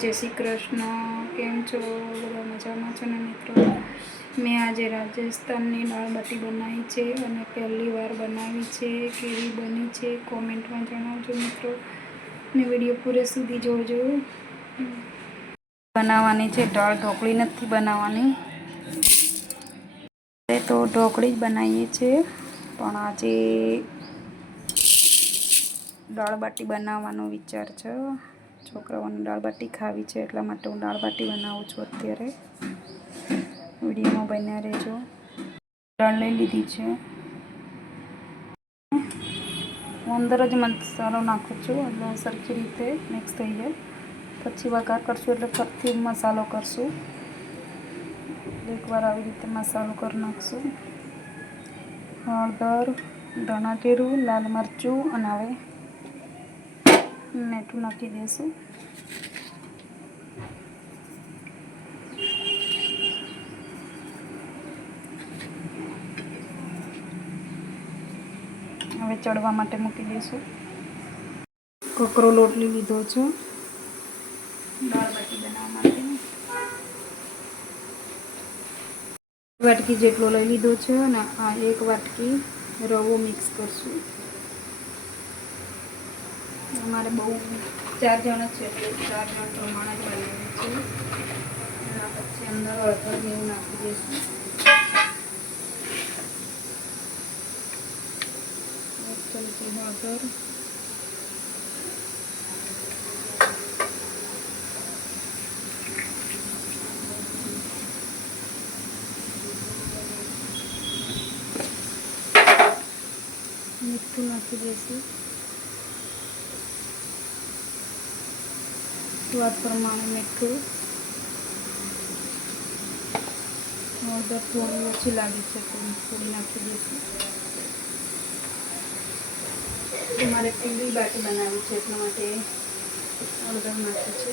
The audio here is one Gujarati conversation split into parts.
जय श्री कृष्ण। केम छो बधा मजामां छो ने मित्रों? मैं आज राजस्थानी दाळ बाटी बनावी छे अने पहली वार बनावी छे। केवी बनी छे कॉमेंट में जणावजो मित्रों ने विडियो पूरे सुधी जोजो। बनावानी छे दाळ, ढोकળી नथी बनावानी। तो ढोकળી ज बनावीए छे पण आजे दाळ बाटी बनावવાનો विचार छे। छोकराओने दाळ बाटी खावी छे એટલા માટે હું દાળ બાટી બનાવું છું અત્યારે। વિડીયોમાં બન્યા રહેજો। દાળ લઈ લીધી છે, હું અંદર જ મસાલો નાખું છું એટલે સરખી રીતે મિક્સ થઈ જાય। પછી વઘાર કરશું એટલે ફરીથી મસાલો કરશું। એકવાર આવી રીતે મસાલો કરી નાખશું। હળદર, ધાણા જીરું, લાલ મરચું અને હવે મીઠું નાખી દઈશું। હવે ચડવા માટે મૂકી દઈશું। કકરો લોટ લઈ લીધો છે દાળ બાટી બનાવવા માટે। વાટકી જેટલો લઈ લીધો છે અને આ એક વાટકી રવો મિક્સ કરશું। અમારે બહુ 4 જણ છે એટલે 4 જણ પ્રમાણે જ બનાવીએ છીએ। એના પછી અંદર હળદર જેવું નાખી દઈશું। એક ચમચી હળદર, મીઠું નાખી દઈશું સ્વાદ પ્રમાણે મીઠું। હળદર થોડી ઓછી લાગી છે તો થોડી નાખી દઈશું। તમારે પીળી બાટી બનાવી છે એટલા માટે હળદર નાખી છે।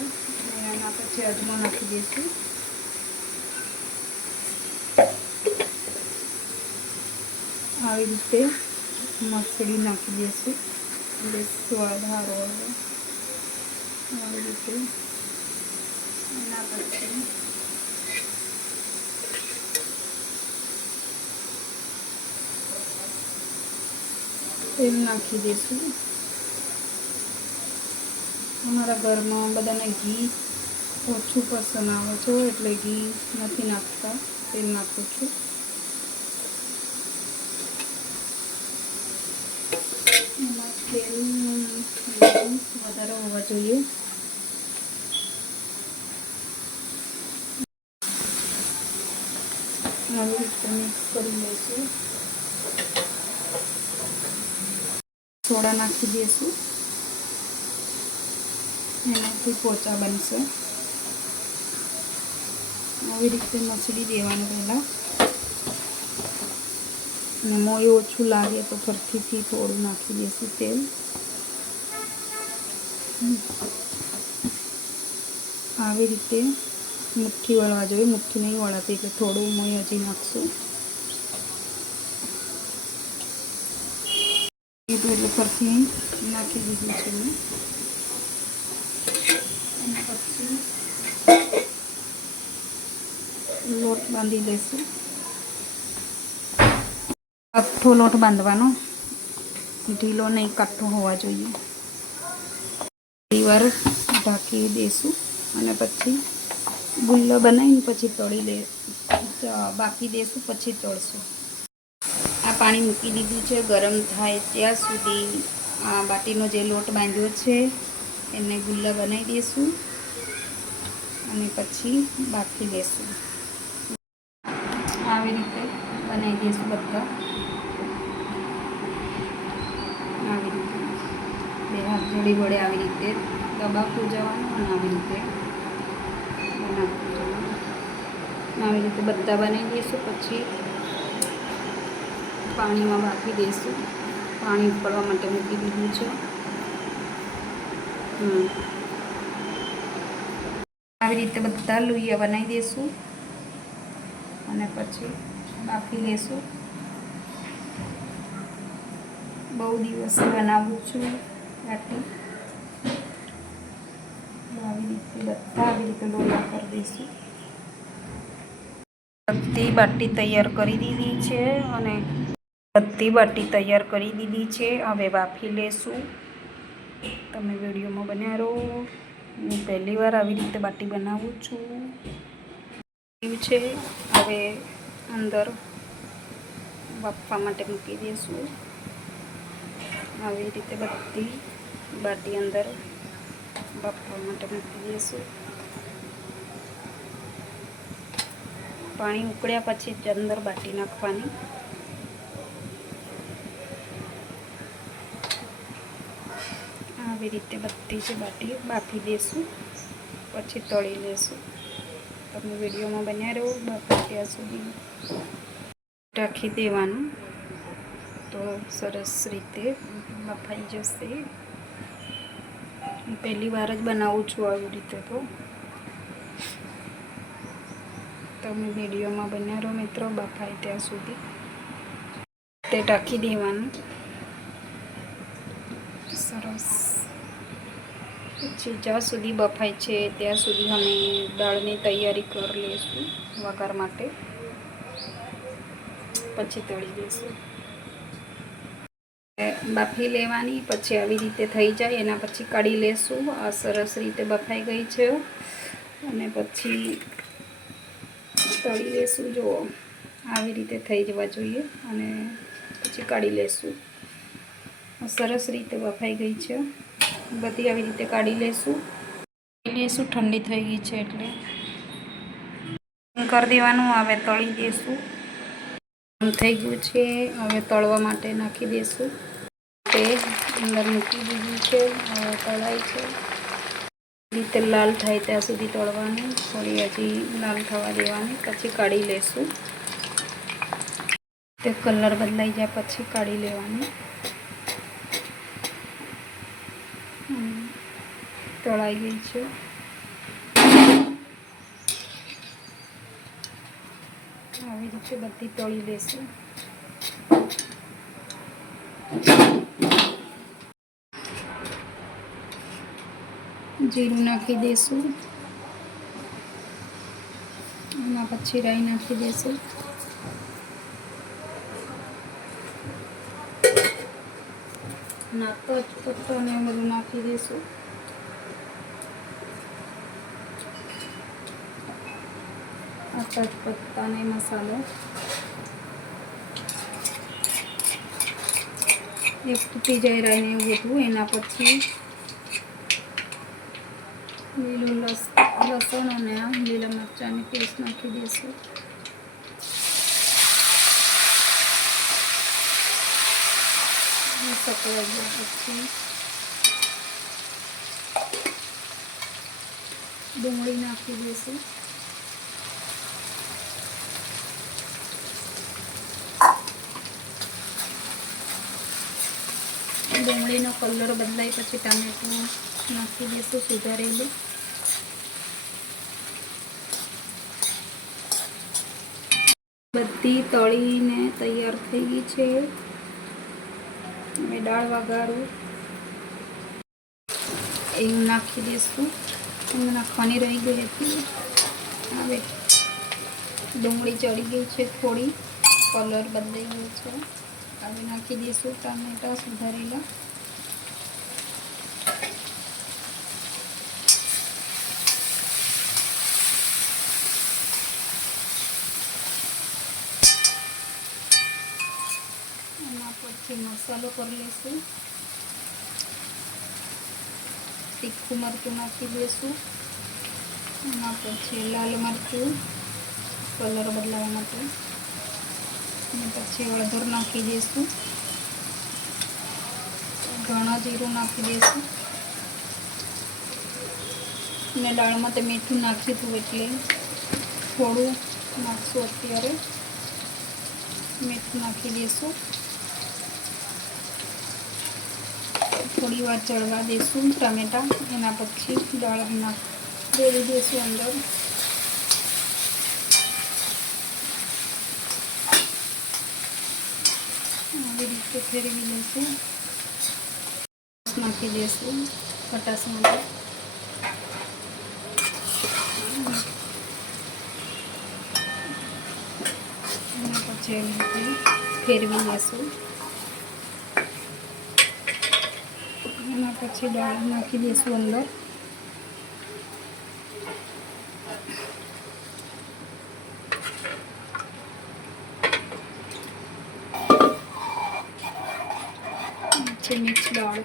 એના પછી અજમો નાખી દઈશું। આવી રીતે મસળી નાખી દઈશું એટલે સ્વાદ સારો આવે। આવી રીતે એના પછી તેલ નાખી દઈશું। અમારા ઘરમાં બધાને ઘી ઓછું પસંદ આવે છે એટલે ઘી નથી નાખતા, તેલ નાખું છું। એમાં તેલનું વધારે હોવા જોઈએ। આવી રીતે મિક્સ કરી લઈશું। સોડા નાખી દઈશું, એનાથી પોચા બનશે। આવી રીતે મસળી દેવાનું પહેલાં, અને મોયું ઓછું લાગે તો ફરીથી થોડું નાખી દઈશું તેલ। આવી રીતે મુઠ્ઠી વળવા જોઈએ, મુઠ્ઠી નહીં વળાતી એટલે થોડું મોયું હજી નાખશું। એટલે ફરીથી નાખી દીધું છે મેં। અને પછી લોટ બાંધી લઈશું। કાઠો લોટ બાંધવાનો, ઢીલો નહીં, કાઠો હોવા જોઈએ। થોડી વાર ઢાંકી દઈશું અને પછી ગુલ્લો બનાવીને પછી તળી બાકી દઈશું, પછી તળશું। આ પાણી મૂકી દીધું છે ગરમ થાય ત્યાં સુધી આ બાટીનો જે લોટ બાંધ્યો છે એને ગુલ્લા બનાવી દઈશું અને પછી બાફી દઈશું। આવી રીતે બનાવી દઈશું બધા। આવી રીતે બે હાથ જોડી વડે આવી રીતે દબાવતું જવાનું અને આવી રીતે બનાવતું જવાનું। આવી રીતે બધા બનાવી દઈશું પછી પાણીમાં બાફી દઈશું। પાણી ઉકળવા માટે મૂકી દીધું છે। આવી રીતે બધા લોહીયા બનાવી દઈશું અને પછી બાફી લઈશું। બહુ દિવસ બનાવું છું બાટી આવી રીતે। બધા આવી રીતે ડોલા કરી દઈશું. બધી બાટી તૈયાર કરી દીધી છે અને બધી બાટી તૈયાર કરી દીધી છે. હવે બાફી લેશું. તમે વિડીયોમાં બન્યા રહો. હું પહેલી વાર આવી રીતે બાટી બનાવું છું. છે હવે અંદર બાફવા માટે મૂકી દઈશું. આવી રીતે બધી બાટી અંદર બાફવા માટે મૂકી દઈશું. પાણી ઉકળ્યા પછી જ અંદર બાટી નાખવાની. આવી રીતે બધી જ બાટી બાફી દઈશું, પછી તળી લેશું. તમે વિડીયોમાં બન્યા રહો. બાફી ત્યાં સુધી રાખી દેવાનું તો સરસ રીતે બફાઈ જશે. હું પહેલી વાર જ બનાવું છું આવી રીતે. તો તમે વિડીયોમાં બન્યા રહો મિત્રો. બફાય ત્યાં સુધી તે ઢાંકી દેવાનું. સરસ. પછી જ્યાં સુધી બફાય છે ત્યાં સુધી અમે દાળની તૈયારી કરી લઈશું વઘાર માટે, પછી તળી દઈશું. બાફી લેવાની, પછી આવી રીતે થઈ જાય એના પછી કાઢી લેશું. આ સરસ રીતે બફાઈ ગઈ છે અને પછી તળી લેશું. જુઓ આવી રીતે થઈ જવા જોઈએ અને પછી કાઢી લેશું. સરસ રીતે બફાઈ ગઈ છે બધી. આવી રીતે કાઢી લેશું. ઠંડી થઈ ગઈ છે એટલે કરી દેવાનું. હવે તળી દઈશું. થઈ ગયું છે. હવે તળવા માટે નાખી દઈશું. તે અંદર મૂકી દીધું છે. હવે તળાય છે. રીતે લાલ થાય ત્યાં સુધી તળવાનું. થોડી હજી લાલ થવા દેવાની, પછી કાઢી લેશું. તે કલર બદલાઈ જાય પછી કાઢી લેવાની. તળાઈ ગઈ છે. આવી રીતે બધી તળી લેશું. જીરું નાખી દઈશું. એમાં પછી રાઈ નાખી દઈશું. નાખો જ પત્તો ને બધું નાખી દઈશું. આ તેજપત્તા ને મસાલો એક તૂટી જાય રાઈને એવું બધું. એના પછી લીલું લસણ અને લીલા મરચાંની પેસ્ટ નાખી દઈશું. સકળાઈ ગયા પછી ડુંગળી નાખી દઈશું. ડુંગળીનો કલર બદલાય પછી ટામેટું નાખી દઈશું સુધારેલું. બધી તળીને તૈયાર થઈ ગઈ છે. હવે દાળ વઘારું એવું નાખી દઈશું. એમાં નાખવાની રહી ગઈ હતી. હવે ડુંગળી ચડી ગઈ છે, થોડી કલર બદલાઈ ગયો છે. હવે નાખી દઈશું ટામેટાં સુધારેલા. એના પછી મસાલો કરી લઈશું. તીખું મરચું નાખી દઈશું. એના પછી લાલ મરચું કલર બદલાવા માટે. અને પછી હળદર નાખી દઈશું. ધાણા જીરું નાખી દઈશું. અને દાળમાં તે મીઠું નાખ્યું હતું એટલે થોડું નાખશું. અત્યારે મીઠું નાખી દઈશું. થોડી વાર ચડવા દઈશું ટામેટાં. એના પછી દાળ રેડી દઈશું અંદર. આવી રીતે ફેરવી લઈશું. નાખી દઈશું ખટાશ માટે. જેવી રીતે ફેરવી લેશું. એના પછી દાળ નાખી દઈશું અંદર. મિક્સ દાળ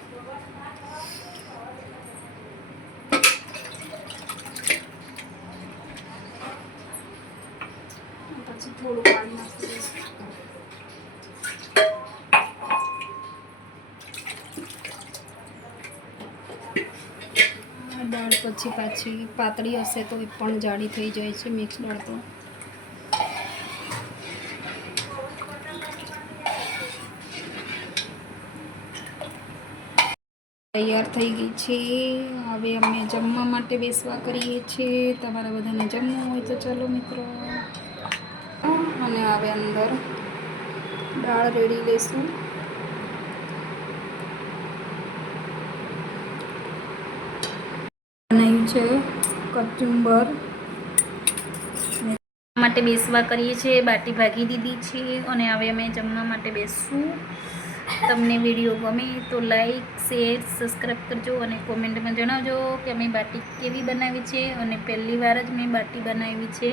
પછી થોડું પાણી નાખી દઈશું. દાળ પછી પાછી પાતળી હશે તો એ પણ જાડી થઈ જાય છે મિક્સ દાળ તો. તૈયાર થઈ ગઈ છે. હવે અમે જમવા માટે બેસવા કરીએ છીએ. તમારા બધાને જમવું હોય તો ચાલો મિત્રો. અને હવે અંદર દાળ રેડી લઈશું. બનાવ્યું છે કચુંબર માટે બેસવા કરીએ છીએ. બાટી ભાગી દીધી છે અને હવે અમે જમવા માટે બેસશું. તમને વિડીયો ગમે તો લાઈક શેર સબસ્ક્રાઈબ કરજો અને કોમેન્ટમાં જણાવજો કે અમે બાટી કેવી બનાવી છે અને પહેલી વાર જ મેં બાટી બનાવી છે.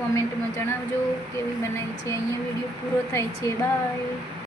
કોમેન્ટમાં જણાવજો કેવી બનાવી છે. અહીંયા વિડીયો પૂરો થાય છે. બાય.